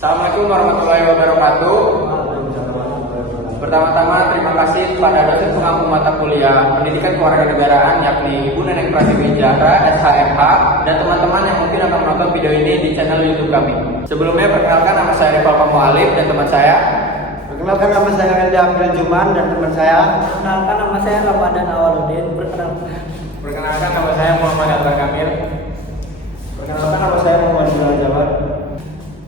Assalamualaikum warahmatullahi wabarakatuh. Pertama-tama terima kasih kepada dosen pengampu mata kuliah Pendidikan Kewarganegaraan yakni Ibu Neneng Pratiwi Zahra SHMH dan teman-teman yang mungkin akan menonton video ini di channel YouTube kami. Sebelumnya perkenalkan nama saya Rival Pamualif dan teman saya. Perkenalkan nama saya Andi April Juman dan teman saya. Perkenalkan nama saya Ramadan Awaludin. Perkenalkan nama saya Muhammad Abdul Kamil. Perkenalkan nama saya Muhammad Abdul Jawad.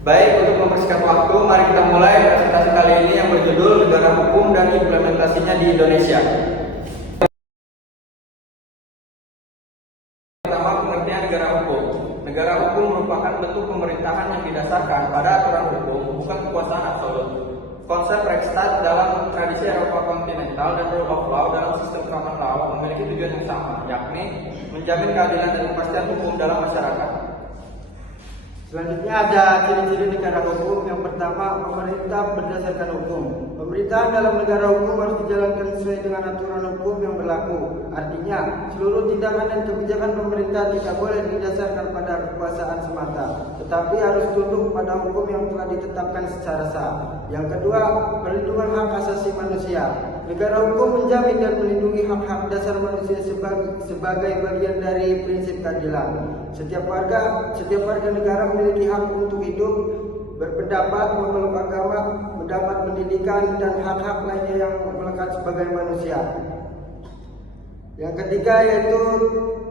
Baik, untuk mempersingkat waktu, mari kita mulai presentasi kali ini yang berjudul Negara Hukum dan Implementasinya di Indonesia. Pertama, pengertian negara hukum. Negara hukum merupakan bentuk pemerintahan yang didasarkan pada aturan hukum, bukan kekuasaan absolut. Konsep Rechtsstaat dalam tradisi Eropa kontinental dan rule of law dalam sistem common law memiliki tujuan yang sama, yakni menjamin keadilan dan kepastian hukum dalam masyarakat. Selanjutnya ada ciri-ciri negara hukum. Yang pertama, pemerintah berdasarkan hukum. Pemerintahan dalam negara hukum harus dijalankan sesuai dengan aturan hukum yang berlaku. Artinya, seluruh tindakan dan kebijakan pemerintah tidak boleh didasarkan pada kekuasaan semata, tetapi harus tunduk pada hukum yang telah ditetapkan secara sah. Yang kedua, perlindungan hak asasi manusia. Negara hukum menjamin dan melindungi hak-hak dasar manusia sebagai bagian dari prinsip keadilan. Setiap warga negara memiliki hak untuk hidup, berpendapat, memeluk agama, mendapat pendidikan, dan hak-hak lainnya yang melekat sebagai manusia. Yang ketiga yaitu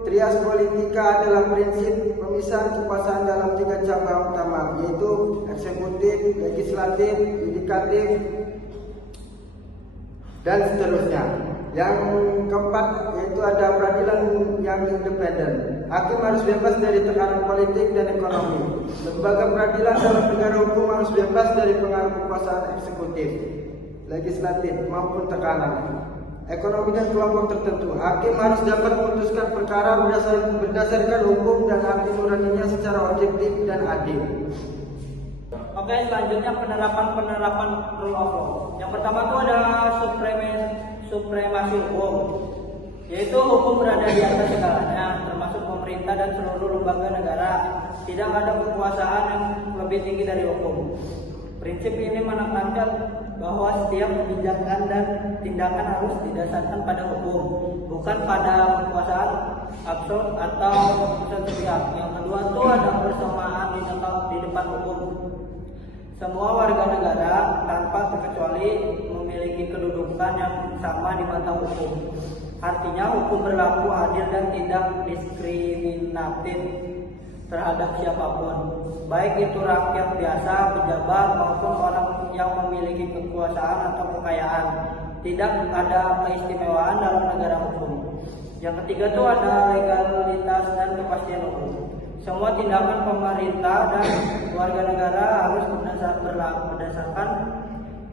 trias politika adalah prinsip pemisahan kekuasaan dalam 3 cabang utama, yaitu eksekutif, legislatif, yudikatif, dan seterusnya. Yang keempat yaitu ada peradilan yang independen. Hakim harus bebas dari tekanan politik dan ekonomi. Lembaga peradilan dalam negara hukum harus bebas dari pengaruh kekuasaan eksekutif, legislatif maupun tekanan ekonomi dan kelompok tertentu. Hakim harus dapat memutuskan perkara berdasarkan hukum dan hati nuraninya secara objektif dan adil. Oke, selanjutnya penerapan rule of law. Yang pertama itu ada supremasi hukum, yaitu hukum berada di atas segalanya, termasuk pemerintah dan seluruh lembaga negara. Tidak ada kekuasaan yang lebih tinggi dari hukum. Prinsip ini menekankan bahwa setiap kebijakan dan tindakan harus didasarkan pada hukum, bukan pada kekuasaan absolut atau sepihak. Yang kedua itu ada persamaan di depan hukum. Semua warga negara tanpa terkecuali memiliki kedudukan yang sama di mata hukum. Artinya hukum berlaku adil dan tidak diskriminatif terhadap siapapun, baik itu rakyat biasa, pejabat maupun orang yang memiliki kekuasaan atau kekayaan. Tidak ada keistimewaan dalam negara hukum. Yang ketiga itu ada legalitas dan kepastian hukum. Semua tindakan pemerintah dan warga negara harus berdasarkan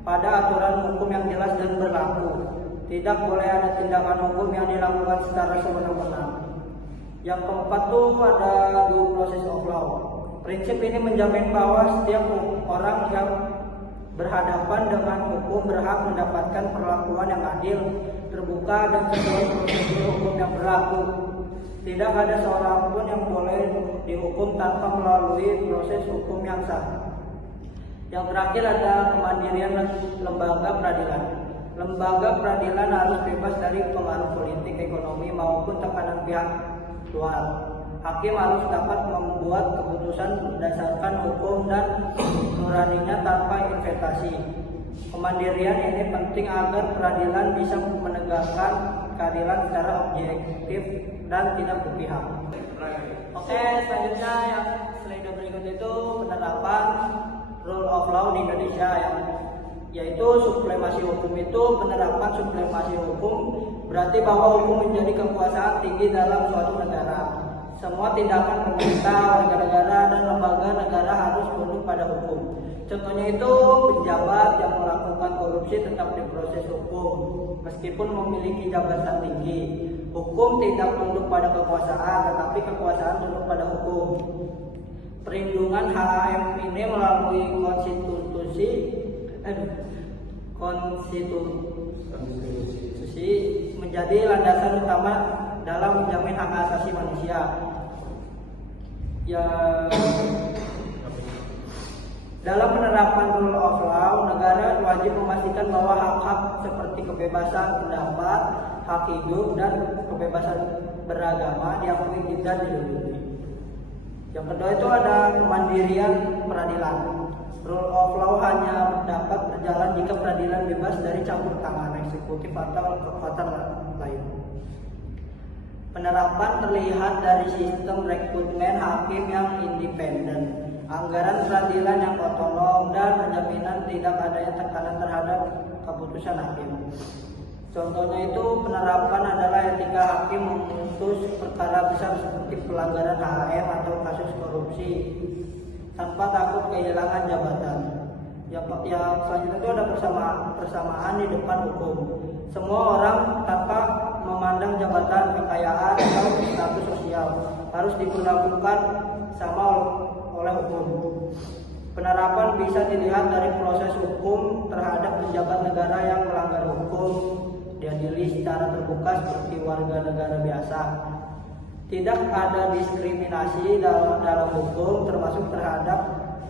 pada aturan hukum yang jelas dan berlaku. Tidak boleh ada tindakan hukum yang dilakukan secara sewenang-wenang. Yang keempat tuh ada due process of law. Prinsip ini menjamin bahwa setiap orang yang berhadapan dengan hukum berhak mendapatkan perlakuan yang adil, terbuka, dan sesuai prosedur hukum yang berlaku. Tidak ada seorang pun yang boleh dihukum tanpa melalui proses hukum yang sah. Yang terakhir ada kemandirian lembaga peradilan. Lembaga peradilan harus bebas dari pengaruh politik, ekonomi maupun tekanan pihak luar. Hakim harus dapat membuat keputusan berdasarkan hukum dan nuraninya tanpa investasi. Kemandirian ini penting agar peradilan bisa menegakkan keadilan secara objektif dan tidak berpihak. Oke, selanjutnya yang slide berikut itu penerapan rule of law di Indonesia, yaitu supremasi hukum. Itu penerapan supremasi hukum berarti bahwa hukum menjadi kekuasaan tinggi dalam suatu negara. Semua tindakan pemerintah, warga negara, dan lembaga negara harus tunduk pada hukum. Contohnya itu pejabat yang melakukan korupsi tetap diproses hukum meskipun memiliki jabatan tinggi. Hukum tidak tunduk pada kekuasaan, tetapi kekuasaan tunduk pada hukum. Perlindungan HAM ini melalui konstitusi menjadi landasan utama dalam menjamin hak asasi manusia. Dalam penerapan rule of law, negara wajib memastikan bahwa hak-hak seperti kebebasan pendapat, hak hidup, dan kebebasan beragama diakui dan dilindungi. Yang kedua itu ada kemandirian peradilan. Rule of law hanya dapat berjalan jika peradilan bebas dari campur tangan eksekutif atau kekuatan lain. Penerapan terlihat dari sistem rekrutmen hakim yang independen, anggaran peradilan yang otonom, dan penjaminan tidak adanya tekanan terhadap keputusan hakim. Contohnya itu penerapan adalah etika hakim memutus perkara besar seperti pelanggaran HM atau kasus korupsi tanpa takut kehilangan jabatan. Yang selanjutnya itu ada persamaan di depan hukum. Semua orang tanpa memandang jabatan, kekayaan, atau status sosial harus diperlakukan sama oleh hukum. Penerapan bisa dilihat dari proses hukum terhadap pejabat negara yang melanggar hukum, diadili secara terbuka seperti warga negara biasa. Tidak ada diskriminasi dalam hukum, termasuk terhadap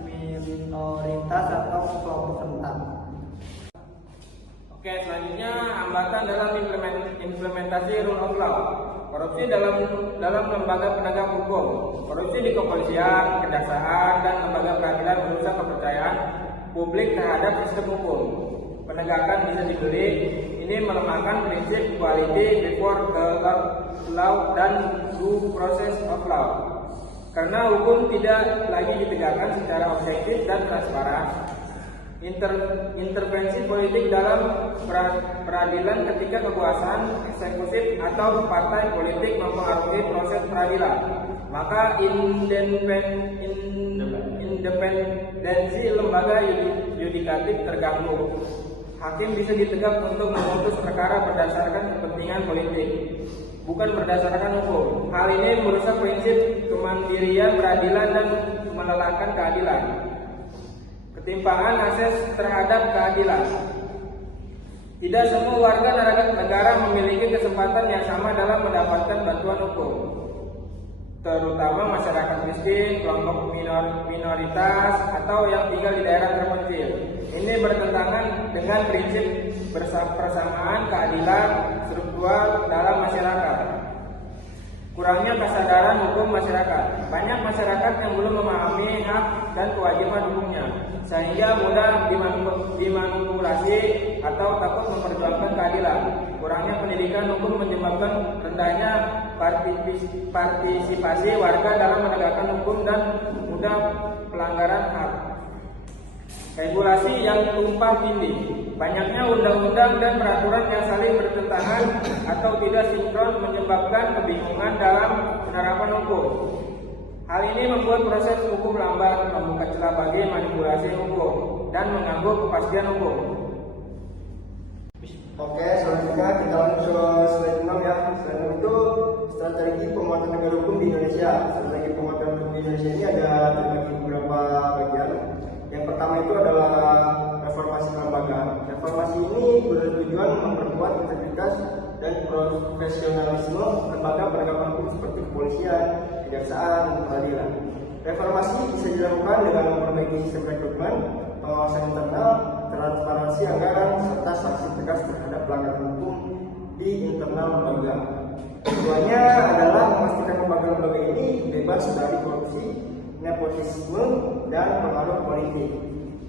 minoritas atau kelompok rentan. Oke, selanjutnya hambatan dalam implementasi rule of law. Korupsi dalam lembaga penegak hukum. Korupsi di kepolisian, kejaksaan, dan lembaga peradilan merusak kepercayaan publik terhadap sistem hukum. Penegakan bisa dibeli. Ini melemahkan prinsip equality before the law dan due process of law. Karena hukum tidak lagi ditegakkan secara objektif dan transparan. Intervensi politik dalam peradilan ketika kekuasaan eksekutif atau partai politik mempengaruhi proses peradilan, maka independensi lembaga yudikatif terganggu. Hakim bisa ditegak untuk memutus perkara berdasarkan kepentingan politik, bukan berdasarkan hukum. Hal ini merusak prinsip kemandirian peradilan dan melelahkan keadilan. Ketimpangan akses terhadap keadilan. Tidak semua warga negara memiliki kesempatan yang sama dalam mendapatkan bantuan hukum, terutama masyarakat miskin, kelompok minoritas, atau yang tinggal di daerah terpencil. Ini bertentangan dengan prinsip persamaan keadilan struktural dalam masyarakat. Kurangnya kesadaran hukum masyarakat. Banyak masyarakat yang belum memahami hak dan kewajiban hukumnya, sehingga mudah dimanipulasi atau takut memperjuangkan keadilan. Kurangnya pendidikan hukum menyebabkan rendahnya partisipasi warga dalam menegakkan hukum dan mudah pelanggaran hak. Regulasi yang tumpang tindih. Banyaknya undang-undang dan peraturan yang saling bertentangan atau tidak sinkron menyebabkan kebingungan dalam penerapan hukum. Hal ini membuat proses hukum lambat, membuka celah bagi manipulasi hukum, dan mengganggu kepastian hukum. Oke, selanjutnya kita lanjut ke slide 6 ya. Slide 6 itu strategi penguatan negara hukum di Indonesia. Strategi penguatan hukum di Indonesia ini ada terbagi beberapa bagian. Yang pertama itu adalah reformasi kelembagaan. Reformasi ini bertujuan memperkuat integritas dan profesionalisme lembaga penegakan hukum seperti kepolisian, kejaksaan, dan peradilan. Reformasi bisa dilakukan dengan memperbaiki sistem rekrutmen, pengawasan internal, transparansi anggaran, serta sanksi tegas terhadap pelanggaran hukum di internal lembaga. Keduanya adalah memastikan lembaga-lembaga ini bebas dari korupsi, nepotisme, dan pengaruh politik.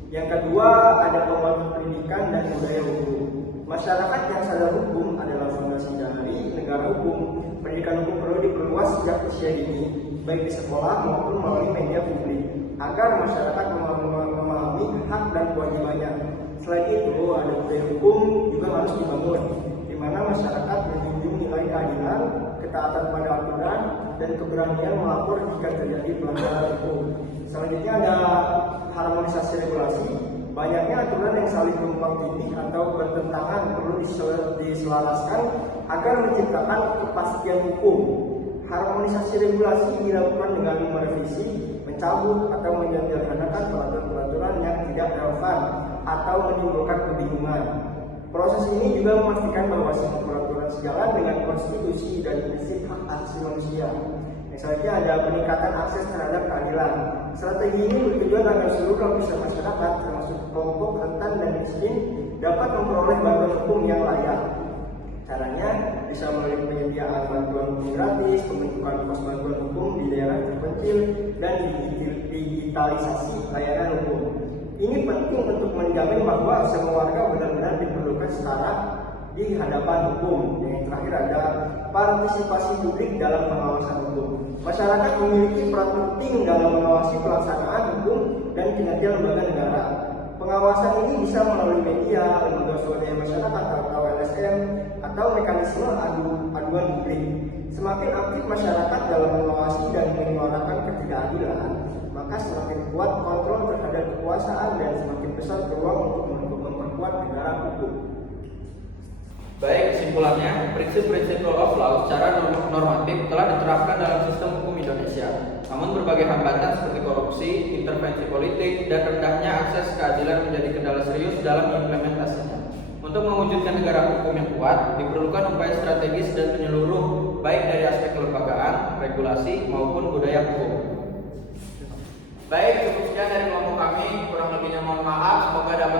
Yang kedua ada penguatan pendidikan dan budaya hukum. Masyarakat yang sadar hukum adalah fondasi dari negara hukum. Pendidikan hukum perlu diperluas sejak usia dini, baik di sekolah maupun melalui media publik, agar masyarakat memahami hak dan kewajibannya. Selain itu, ada budaya hukum juga harus dibangun, di mana masyarakat menjunjung nilai keadilan, ketaatan pada aturan, dan keberanian melapor jika terjadi pelanggaran hukum. Selanjutnya ada harmonisasi regulasi. Banyaknya aturan yang saling tumpang tindih atau bertentangan perlu diselaraskan agar menciptakan kepastian hukum. Harmonisasi regulasi dilakukan dengan merevisi, mencabut, atau menyederhanakan peraturan-peraturan yang tidak relevan atau menimbulkan kebingungan. Proses ini juga memastikan bahwa semua peraturan sejalan dengan konstitusi dan prinsip hak asasi manusia. Misalnya ada peningkatan akses terhadap keadilan. Strategi ini bertujuan agar seluruh lapisan masyarakat, termasuk kelompok rentan dan miskin, dapat memperoleh bantuan hukum yang layak. Caranya bisa melalui penyediaan bantuan hukum gratis, pembentukan pos bantuan hukum di daerah terpencil, dan digitalisasi layanan hukum. Ini penting untuk menjamin bahwa semua warga benar-benar diperlukan setara di hadapan hukum. Yang terakhir ada partisipasi publik dalam pengawasan hukum. Masyarakat memiliki peran penting dalam mengawasi pelaksanaan hukum dan kinerja lembaga negara. Pengawasan ini bisa melalui media, lembaga swadaya masyarakat atau LSM, atau mekanisme aduan publik. Semakin aktif masyarakat dalam mengawasi dan menyuarakan ketidakadilan, maka semakin kuat kontrol terhadap kekuasaan dan semakin besar peluang untuk memperkuat negara hukum. Baik, kesimpulannya, prinsip-prinsip rule of law secara normatif telah diterapkan dalam sistem hukum Indonesia. Namun berbagai hambatan seperti korupsi, intervensi politik, dan rendahnya akses keadilan menjadi kendala serius dalam implementasinya. Untuk mewujudkan negara hukum yang kuat, diperlukan upaya strategis dan menyeluruh, baik dari aspek kelembagaan, regulasi, maupun budaya hukum. Baik, cukup sekian dari kelompok kami. Kurang lebihnya mohon maaf. Semoga dapat